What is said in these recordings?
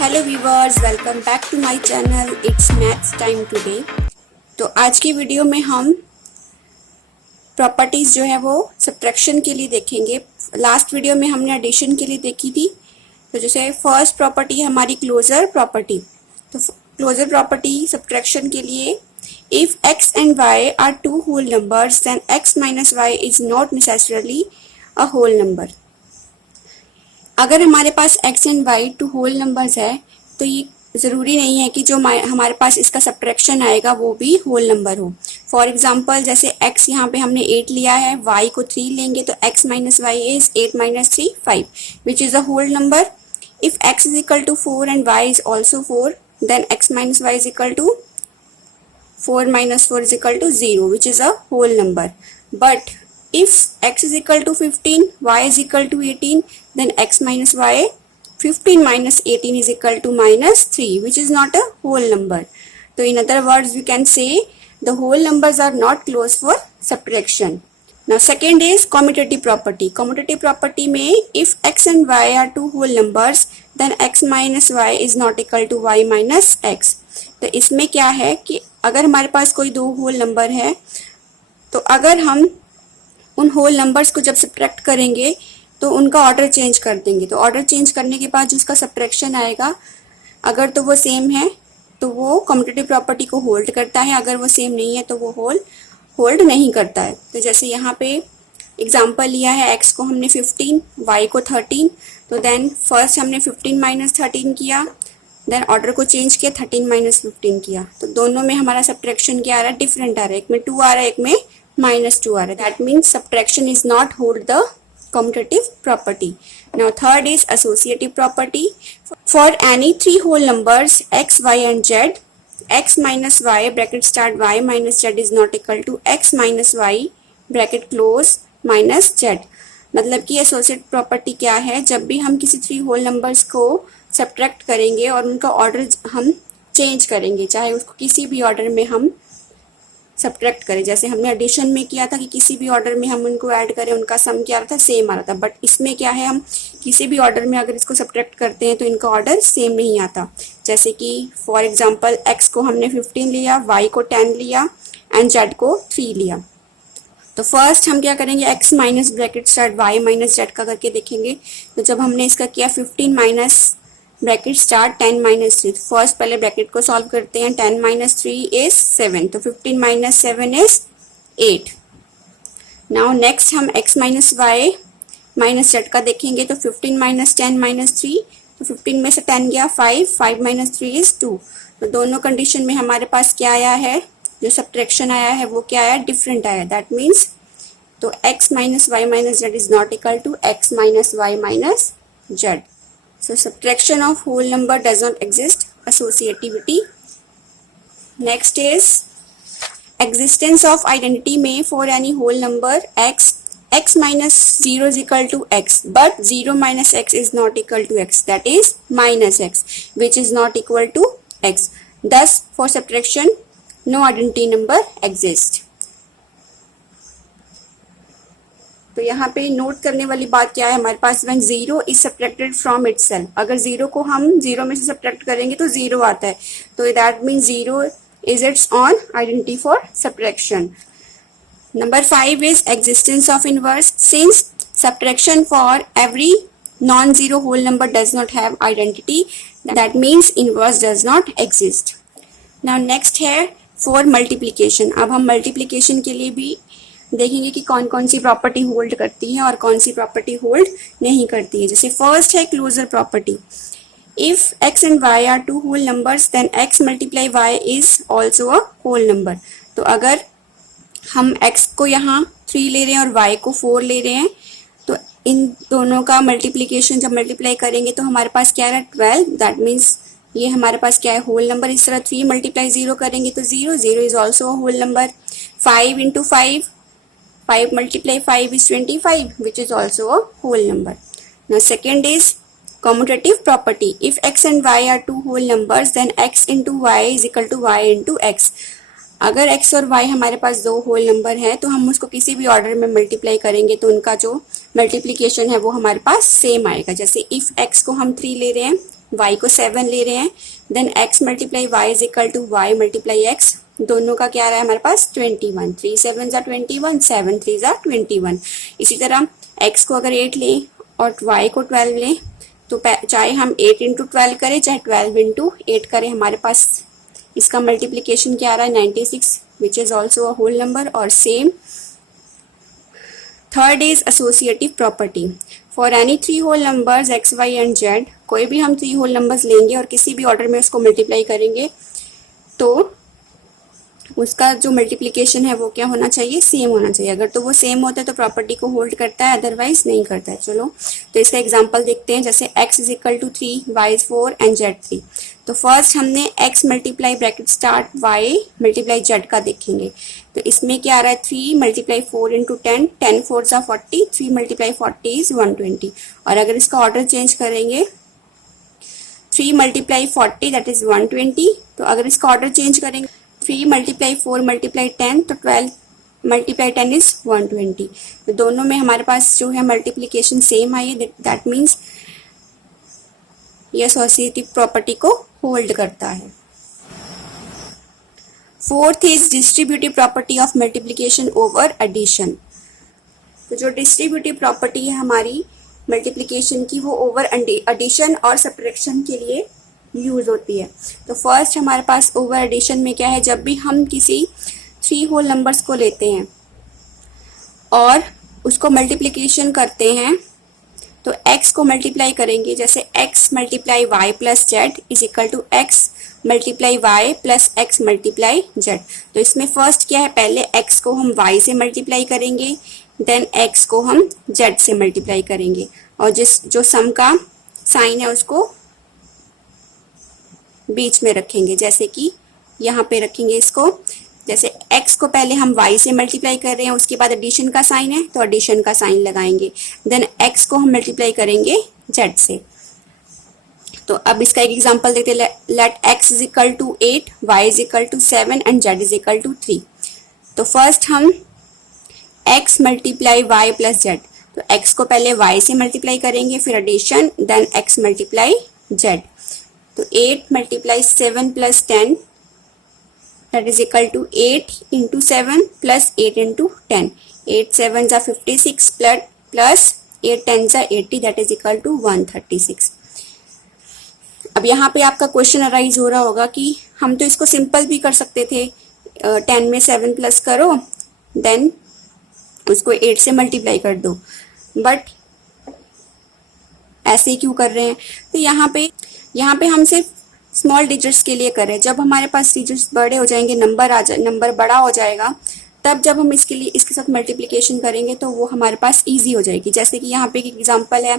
Hello viewers, welcome back to my channel. It's maths time today. तो आज की video में हम प्रॉपर्टीज़ जो है वो सब्ट्रैक्शन के लिए देखेंगे। लास्ट वीडियो में हमने एडिशन के लिए देखी थी। तो जैसे फर्स्ट प्रॉपर्टी है हमारी क्लोजर प्रॉपर्टी। तो क्लोजर प्रॉपर्टी सब्ट्रैक्शन के लिए, if x and y are two whole numbers then x minus y is not necessarily a whole number. अगर हमारे पास x and y two whole numbers है तो ये ज़रूरी नहीं है कि जो हमारे पास इसका सब्ट्रैक्शन आएगा वो भी होल नंबर हो। फॉर एग्जांपल जैसे x यहाँ पे हमने 8 लिया है, y को 3 लेंगे तो x minus y is 8 minus 3 5 which is a whole number. If x is equal to 4 and y is also 4 then x minus y is equal to 4 minus 4 is equal to 0 which is a whole number. But if x is equal to 15, y is equal to 18, then x minus y 15 minus 18 is equal to minus 3 which is not a whole number. So in other words we can say the whole numbers are not close for subtraction. Now second is commutative property. Commutative property में if x and y are two whole numbers then x minus y is not equal to y minus x. तो इसमें क्या है कि अगर हमारे पास कोई दो होल नंबर है तो अगर हम उन होल नंबर्स को जब सब्ट्रैक्ट करेंगे तो उनका ऑर्डर चेंज कर देंगे। तो ऑर्डर चेंज करने के बाद जो उसका सब्ट्रैक्शन आएगा अगर तो वो सेम है तो वो कम्यूटेटिव प्रॉपर्टी को होल्ड करता है, अगर वो सेम नहीं है तो वो होल्ड नहीं करता है। तो जैसे यहाँ पे एग्जाम्पल लिया है, x को हमने 15, y को 13, तो देन फर्स्ट हमने 15 माइनस 13 किया, देन ऑर्डर को चेंज किया, 13 माइनस 15 किया। तो दोनों में हमारा सब्ट्रैक्शन क्या आ रहा है, डिफरेंट आ रहा है। एक में 2 आ रहा है, एक में -2 आ रहा है। That means subtraction is not hold the commutative property. Now third is associative property. For any three whole numbers x, y and z, x minus y bracket start y minus z is not equal to x minus y bracket close minus z. मतलब कि associate property क्या है, जब भी हम किसी three whole numbers को subtract करेंगे और उनका ऑर्डर हम चेंज करेंगे, चाहे उसको किसी भी ऑर्डर में हम सब्ट्रैक्ट करें। जैसे हमने एडिशन में किया था कि किसी भी ऑर्डर में हम उनको ऐड करें, उनका सम क्या आ रहा था, सेम आ रहा था। बट इसमें क्या है, हम किसी भी ऑर्डर में अगर इसको सब्ट्रैक्ट करते हैं तो इनका ऑर्डर सेम नहीं आता। जैसे कि फॉर एग्जांपल x को हमने 15 लिया, y को 10 लिया एंड z को 3 लिया। तो फर्स्ट हम क्या करेंगे, x minus bracket start y minus z का करके देखेंगे। तो जब हमने इसका किया 15 minus bracket start 10 minus 3, first पहले ब्रैकेट को सॉल्व करते हैं। 10 माइनस 3 इज 7, तो 15 माइनस 7 इज 8। नाउ नेक्स्ट हम x minus y minus z का देखेंगे। तो 15 माइनस 10 माइनस 3, तो 15 में से 10 गया 5, 5 माइनस 3 इज 2। तो दोनों कंडीशन में हमारे पास क्या आया है, जो सब्ट्रैक्शन आया है वो क्या आया, डिफरेंट आया। दैट मीन्स तो x minus y minus z is not equal to x minus y minus z. So subtraction of whole number does not exist. Associativity. Next is existence of identity में for any whole number x minus 0 is equal to x, but 0 minus x is not equal to x. That is minus x, which is not equal to x. Thus, for subtraction, no identity number exists. तो यहाँ पे note करने वाली बात क्या है हमारे पास, when 0 is subtracted from itself, अगर 0 को हम 0 में से सब्ट्रैक्ट करेंगे तो 0 आता है। तो that means 0 is it's on identity for subtraction. Number 5 is existence of inverse. Since subtraction for every non zero whole number does not have identity, that means inverse does not exist. Now next है for multiplication. अब हम multiplication के लिए भी देखेंगे कि कौन कौन सी प्रॉपर्टी होल्ड करती है और कौन सी प्रॉपर्टी होल्ड नहीं करती है. जैसे फर्स्ट है closure property. If x and y are two whole numbers then x multiply y is also a whole number. तो अगर हम x को यहाँ 3 ले रहे हैं और y को 4 ले रहे हैं तो इन दोनों का मल्टीप्लीकेशन जब मल्टीप्लाई करेंगे तो हमारे पास क्या है, 12. दैट मीन्स ये हमारे पास क्या है, होल नंबर. इस तरह 3 मल्टीप्लाई 0 करेंगे तो 0, 0 is also a whole number. 5 into 5 multiply 5 is 25, which is also a whole number. Now second is commutative property. If x and y are two whole numbers, then x into y is equal to y into x. अगर x और y हमारे पास दो whole number है तो हम उसको किसी भी ऑर्डर में मल्टीप्लाई करेंगे तो उनका जो मल्टीप्लीकेशन है वो हमारे पास सेम आएगा. जैसे इफ x को हम 3 ले रहे हैं y को 7 ले रहे हैं, then x multiply y is equal to y multiply x, दोनों का क्या आ रहा है हमारे पास 21, 3 7 जा 21, 7 3 जा 21। इसी तरह x को अगर 8 लें और y को 12 लें तो चाहे हम 8 इंटू 12 करें चाहे 12 इंटू 8 करें, हमारे पास इसका मल्टीप्लिकेशन क्या आ रहा है 96, which is also a whole number. और same third is associative property. For any 3 whole numbers x, y and z, कोई भी हम 3 होल नंबर्स लेंगे और किसी भी ऑर्डर में उसको मल्टीप्लाई करेंगे तो उसका जो मल्टीप्लिकेशन है वो क्या होना चाहिए, सेम होना चाहिए। अगर तो वो सेम होता है तो प्रॉपर्टी को होल्ड करता है, अदरवाइज नहीं करता है। चलो तो इसका एग्जांपल देखते हैं, जैसे x is equal to 3, y is 4 and z 3। तो फर्स्ट हमने x multiply bracket start y multiply z का देखेंगे। तो इसमें क्या आ रहा है 3 मल्टीप्लाई 4 इंटू 10, 10 4 जा 40, 3 मल्टीप्लाई 40 इज 120। और अगर इसका ऑर्डर चेंज करेंगे 3 मल्टीप्लाई 40 दैट इज 120, तो अगर इसका ऑर्डर चेंज करेंगे 3 मल्टीप्लाई 4 मल्टीप्लाई 10 तो 12 मल्टीप्लाई 10 इज 120। तो दोनों में हमारे पास जो है मल्टीप्लिकेशन सेम आई है, दैट मीन्स ये एसोसिएटिव प्रॉपर्टी को होल्ड करता है। Fourth is distributive property of multiplication over addition. तो जो डिस्ट्रीब्यूटिव प्रॉपर्टी है हमारी मल्टीप्लिकेशन की वो ओवर एडिशन और सब्ट्रैक्शन के लिए यूज होती है। तो फर्स्ट हमारे पास ओवर एडिशन में क्या है, जब भी हम किसी 3 होल नंबर्स को लेते हैं और उसको मल्टीप्लिकेशन करते हैं तो x को मल्टीप्लाई करेंगे, जैसे x multiply y plus z is equal to x multiply y plus x multiply z. तो इसमें फर्स्ट क्या है, पहले x को हम y से मल्टीप्लाई करेंगे, देन x को हम z से मल्टीप्लाई करेंगे और जो सम का साइन है उसको बीच में रखेंगे, जैसे कि यहाँ पे रखेंगे इसको, जैसे x को पहले हम y से मल्टीप्लाई कर रहे हैं, उसके बाद एडिशन का साइन है तो एडिशन का साइन लगाएंगे, देन x को हम मल्टीप्लाई करेंगे z से। तो अब इसका एक एग्जांपल देखते हैं, let x is equal to 8, y is equal to 7 and z is equal to 3। तो फर्स्ट हम x multiply y plus z, तो x को पहले y से मल्टीप्लाई करेंगे, फिर addition, then x multiply z। तो 8 multiply 7 plus 10 that is equal to 8 into 7 plus 8 into 10, 8 7 जा 56 plus 8 10 जा 80 that is equal to 136। अब यहाँ पे आपका क्वेश्चन अराइज हो रहा होगा कि हम तो इसको सिंपल भी कर सकते थे, 10 में 7 प्लस करो देन उसको 8 से मल्टीप्लाई कर दो, बट ऐसे क्यों कर रहे हैं। तो यहाँ पे हम सिर्फ स्मॉल डिजिट्स के लिए करें, जब हमारे पास डिजिट्स बड़े हो जाएंगे, नंबर बड़ा हो जाएगा, तब जब हम इसके साथ मल्टीप्लिकेशन करेंगे तो वो हमारे पास इजी हो जाएगी। जैसे कि यहाँ पे एक एग्जांपल है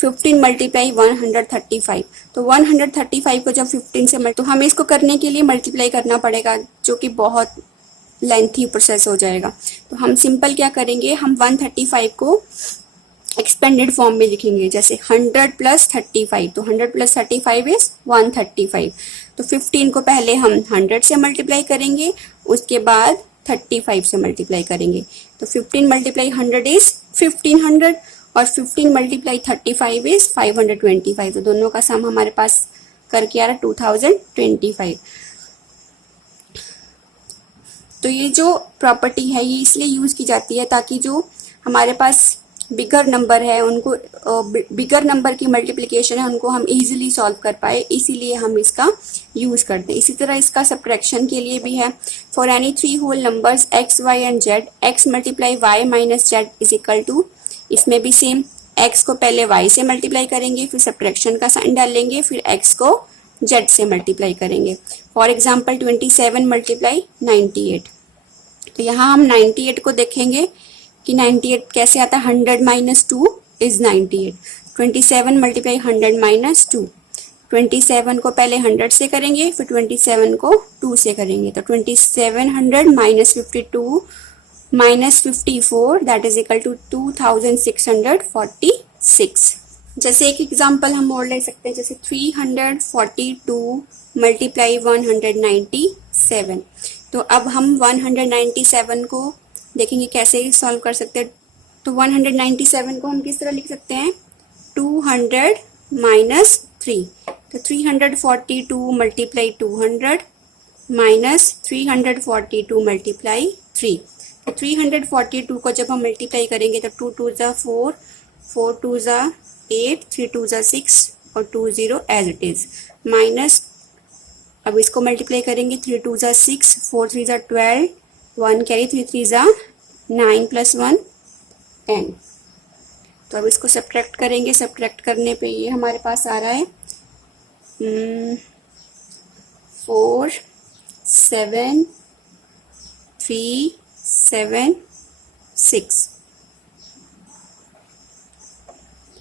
15 मल्टीप्लाई 135, तो 135 को जब 15 से तो हमें इसको करने के लिए मल्टीप्लाई करना पड़ेगा, जो कि बहुत लेंथी प्रोसेस हो जाएगा। तो हम सिंपल क्या करेंगे, हम 135 को एक्सपेंडेड फॉर्म में लिखेंगे, जैसे 100 प्लस 35, तो 100 प्लस 35 इज 135। तो 15 को पहले हम 100 से मल्टीप्लाई करेंगे, उसके बाद 35 से मल्टीप्लाई करेंगे। तो 15 मल्टीप्लाई 100 इज 1500 और 15 मल्टीप्लाई 35 इज 525। तो दोनों का सम हमारे पास करके आ रहा है 2025। तो ये जो प्रॉपर्टी है ये इसलिए यूज की जाती है ताकि जो हमारे पास बिगर नंबर है उनको बिगर नंबर की मल्टीप्लिकेशन है उनको हम इजीली सॉल्व कर पाए, इसीलिए हम इसका यूज करते हैं। इसी तरह इसका सब्ट्रैक्शन के लिए भी है, for any 3 whole numbers x, y and z, x multiply y minus z is equal to, इसमें भी सेम x को पहले y से मल्टीप्लाई करेंगे, फिर सब्ट्रैक्शन का साइन डालेंगे, फिर x को z से मल्टीप्लाई करेंगे। फॉर एग्जाम्पल 27 मल्टीप्लाई 98, तो यहाँ हम 98 को देखेंगे कि 98 कैसे आता है, 100 माइनस 2 इज 98, 27 मल्टीप्लाई 100 माइनस 2, 27 को पहले 100 से करेंगे, फिर 27 को 2 से करेंगे, तो 2700 minus 52 minus 54 that is equal to 2646। जैसे एक एग्जांपल हम और ले सकते हैं, जैसे 342 मल्टीप्लाई 197। तो अब हम 197 को देखेंगे कैसे सॉल्व कर सकते हैं। तो 197 को हम किस तरह लिख सकते हैं, 200 माइनस 3, तो 342 मल्टीप्लाई 200 माइनस 342 मल्टीप्लाई 3। तो 342 को जब हम मल्टीप्लाई करेंगे तो 2 2 ज़ा 4, 4 2 ज़ा 8, 3 2 ज़ा 6 और 2 0 एज इट इज़, माइनस अब इसको मल्टीप्लाई करेंगे 3 2 ज़ा 6, 4 3 ज़ा 12, 1 कैरी 3 3 ज़ा 9 प्लस 1 10। तो अब इसको सब्ट्रैक्ट करेंगे, सब्ट्रैक्ट करने पे ये हमारे पास आ रहा है 4 7 3 7 6।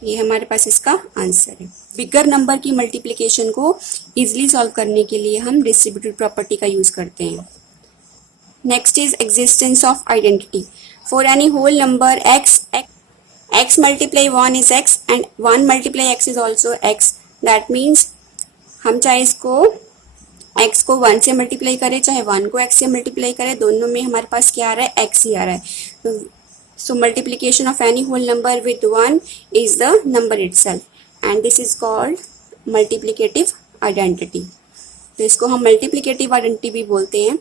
ये हमारे पास इसका आंसर है। बिगर नंबर की मल्टीप्लिकेशन को इजीली सॉल्व करने के लिए हम डिस्ट्रीब्यूटिव प्रॉपर्टी का यूज करते हैं। Next is existence of identity for any whole number x multiply 1 is x and 1 multiply x is also x। That means हम चाहे इसको x को 1 से मल्टीप्लाई करें चाहे 1 को x से मल्टीप्लाई करें, दोनों में हमारे पास क्या आ रहा है, x ही आ रहा है। So multiplication of any whole number with 1 is the number itself and this is called multiplicative identity। तो इसको हम multiplicative identity भी बोलते हैं।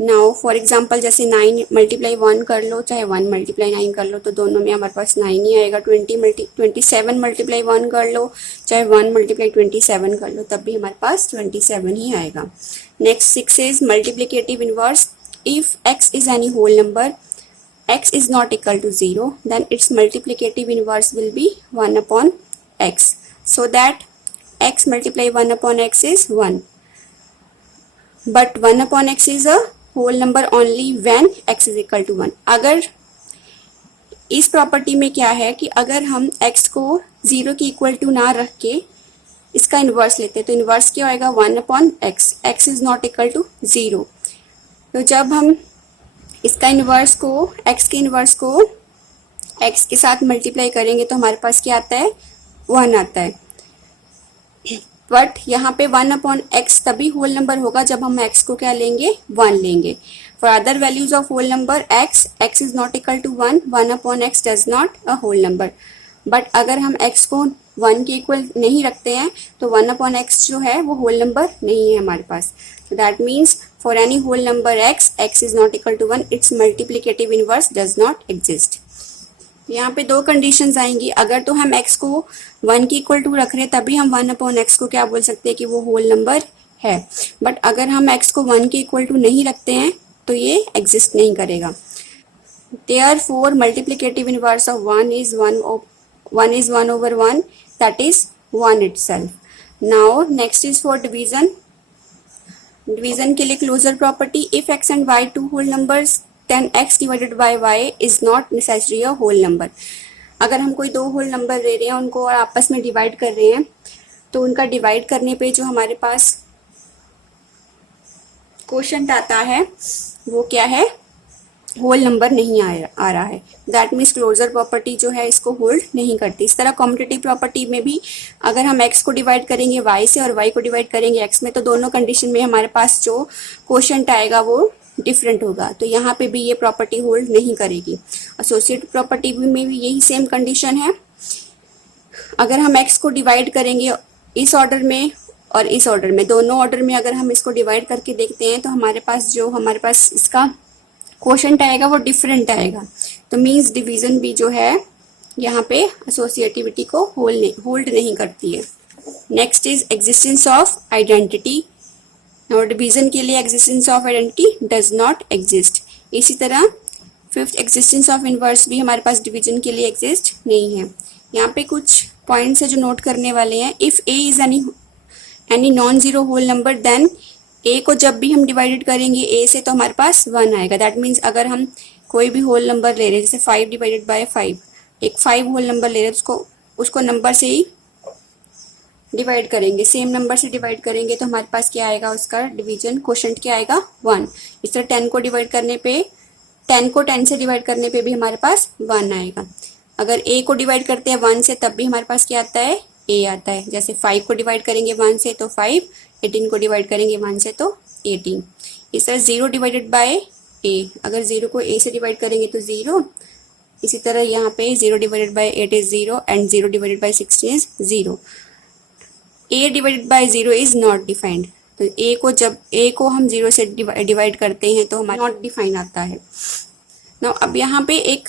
Now for example जैसे 9 मल्टीप्लाई 1 कर लो चाहे 1 मल्टीप्लाई 9 कर लो तो दोनों में हमारे पास 9 ही आएगा। 27 मल्टीप्लाई 1 कर लो चाहे 1 मल्टीप्लाई 27 कर लो तब भी हमारे पास 27 ही आएगा। Next 6 is multiplicative inverse. If x is any whole number, x is not equal to 0, then its multiplicative inverse will be 1 upon x, so that x multiply 1 upon x is 1, but 1 upon x is a whole number only when x is equal to 1। अगर इस property में क्या है कि अगर हम x को 0 के इक्वल टू ना रख के इसका इन्वर्स लेते हैं तो इन्वर्स क्या होएगा 1 upon x, x is not equal to 0। तो जब हम इसका इन्वर्स को x के इन्वर्स को x के साथ मल्टीप्लाई करेंगे तो हमारे पास क्या आता है 1 आता है। बट यहाँ पे 1 अपॉन x तभी होल नंबर होगा जब हम x को क्या लेंगे 1 लेंगे। For other values of whole number x is not equal to 1, 1 upon x does not a whole number. But अगर हम x को 1 के इक्वल नहीं रखते हैं तो 1 अपॉन x जो है वो होल नंबर नहीं है हमारे पास। So that means for any whole number x is not equal to 1, its multiplicative inverse does not exist। यहाँ पे दो कंडीशंस आएंगी। अगर तो हम x को 1 के इक्वल टू रख रहे हैं तभी हम 1 अपॉन x को क्या बोल सकते हैं कि वो होल नंबर है। बट अगर हम x को 1 के इक्वल टू नहीं रखते हैं तो ये एग्जिस्ट नहीं करेगा। Therefore multiplicative inverse of 1 is 1 over 1, that is 1 itself। Now next is for division। Division के लिए closure property, if x and y two whole numbers then x divided by y is not necessary a whole number. अगर हम कोई दो whole number ले रहे हैं उनको और आपस में डिवाइड कर रहे हैं तो उनका डिवाइड करने पे जो हमारे पास क्वोशंट आता है वो क्या है, होल नंबर नहीं आ रहा है। दैट मीन्स क्लोजर प्रॉपर्टी जो है इसको होल्ड नहीं करती। इस तरह कॉम्पिटिटिव प्रॉपर्टी में भी अगर हम x को डिवाइड करेंगे y से और y को डिवाइड करेंगे x में तो दोनों कंडीशन में हमारे पास जो क्वोशंट आएगा वो डिफरेंट होगा। तो यहाँ पे भी ये प्रॉपर्टी होल्ड नहीं करेगी। एसोसिएटिव प्रॉपर्टी में भी यही सेम कंडीशन है। अगर हम x को डिवाइड करेंगे इस ऑर्डर में और इस ऑर्डर में, दोनों ऑर्डर में अगर हम इसको डिवाइड करके देखते हैं तो हमारे पास इसका क्वोशंट आएगा वो डिफरेंट आएगा। तो मीन्स डिवीजन भी जो है यहाँ पे एसोसिएटिविटी को होल्ड नहीं करती है। Next is existence of identity. और डिवीजन के लिए existence of identity does not exist. इसी तरह फिफ्थ एग्जिस्टेंस ऑफ इनवर्स भी हमारे पास डिवीजन के लिए एग्जिस्ट नहीं है। यहाँ पे कुछ पॉइंट्स है जो नोट करने वाले हैं। If a is any non zero whole number then a को जब भी हम डिवाइडेड करेंगे a से तो हमारे पास 1 आएगा। दैट मीन्स अगर हम कोई भी होल नंबर ले रहे हैं जैसे 5 डिवाइडेड बाय 5, एक 5 होल नंबर ले रहे हैं उसको नंबर से ही डिवाइड करेंगे, सेम नंबर से डिवाइड करेंगे तो हमारे पास क्या आएगा, उसका डिवीजन क्वोशंट क्या आएगा 1। इस तरह 10 को डिवाइड करने पे 10 को 10 से डिवाइड करने पे भी हमारे पास 1 आएगा। अगर a को डिवाइड करते हैं 1 से तब भी हमारे पास क्या आता है, a आता है। जैसे 5 को डिवाइड करेंगे 1 से तो 5, 18 को डिवाइड करेंगे 1 से तो 18। इस तरह 0 डिवाइडेड बाय a, अगर 0 को a से डिवाइड करेंगे तो 0। इसी तरह यहाँ पे 0 divided by 8 is 0 and 0 divided by 16 is 0। a divided by 0 is not defined. तो a को हम 0 से डिवाइड करते हैं तो हमारा नॉट डिफाइन आता है। नाउ अब यहाँ पे एक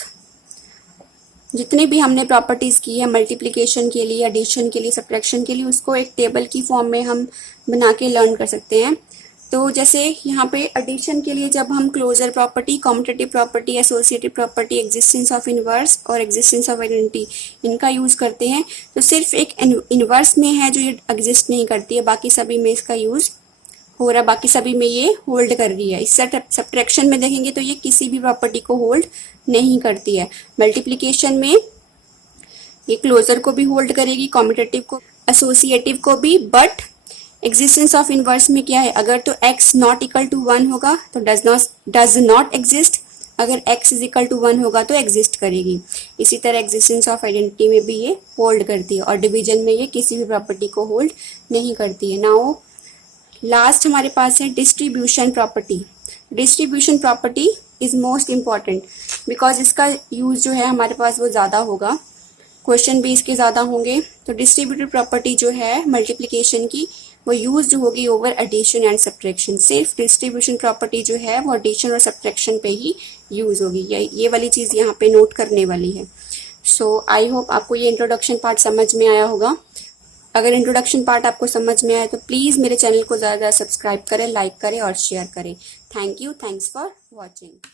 जितने भी हमने प्रॉपर्टीज की है मल्टीप्लिकेशन के लिए, एडिशन के लिए, सब्ट्रैक्शन के लिए, उसको एक टेबल की फॉर्म में हम बना के लर्न कर सकते हैं। तो जैसे यहाँ पे एडिशन के लिए जब हम closure property, commutative property, associative property, existence of inverse और एग्जिस्टेंस ऑफ आइडेंटिटी इनका यूज करते हैं, तो सिर्फ एक इनवर्स में है जो ये एग्जिस्ट नहीं करती है, बाकी सभी में इसका यूज हो रहा है, बाकी सभी में ये होल्ड कर रही है। इस सब्ट्रैक्शन में देखेंगे तो ये किसी भी प्रॉपर्टी को होल्ड नहीं करती है। मल्टीप्लिकेशन में ये क्लोजर को भी होल्ड करेगी, कॉम्यूटेटिव को, एसोसिएटिव को भी, बट एग्जिस्टेंस ऑफ इनवर्स में क्या है, अगर तो x नॉट इक्वल टू 1 होगा तो डज नॉट एग्जिस्ट, अगर x इज इक्वल टू 1 होगा तो एग्जिस्ट करेगी। इसी तरह एग्जिस्टेंस ऑफ आइडेंटिटी में भी ये होल्ड करती है, और डिवीजन में ये किसी भी प्रॉपर्टी को होल्ड नहीं करती है। नाउ लास्ट हमारे पास है distribution property. Distribution property is most important because इसका यूज जो है हमारे पास वो ज़्यादा होगा, क्वेश्चन भी इसके ज़्यादा होंगे। तो डिस्ट्रीब्यूटिव प्रॉपर्टी जो है मल्टीप्लिकेशन की वो यूज होगी ओवर एडिशन एंड सब्ट्रैक्शन। सिर्फ डिस्ट्रीब्यूशन प्रॉपर्टी जो है वो एडिशन और सब्ट्रैक्शन पे ही यूज होगी। ये वाली चीज़ यहाँ पे नोट करने वाली है। सो आई होप आपको ये इंट्रोडक्शन पार्ट समझ में आया होगा। अगर इंट्रोडक्शन पार्ट आपको समझ में आया तो प्लीज़ मेरे चैनल को ज़्यादा सब्सक्राइब करें, लाइक करें और शेयर करें। Thank you, thanks for watching.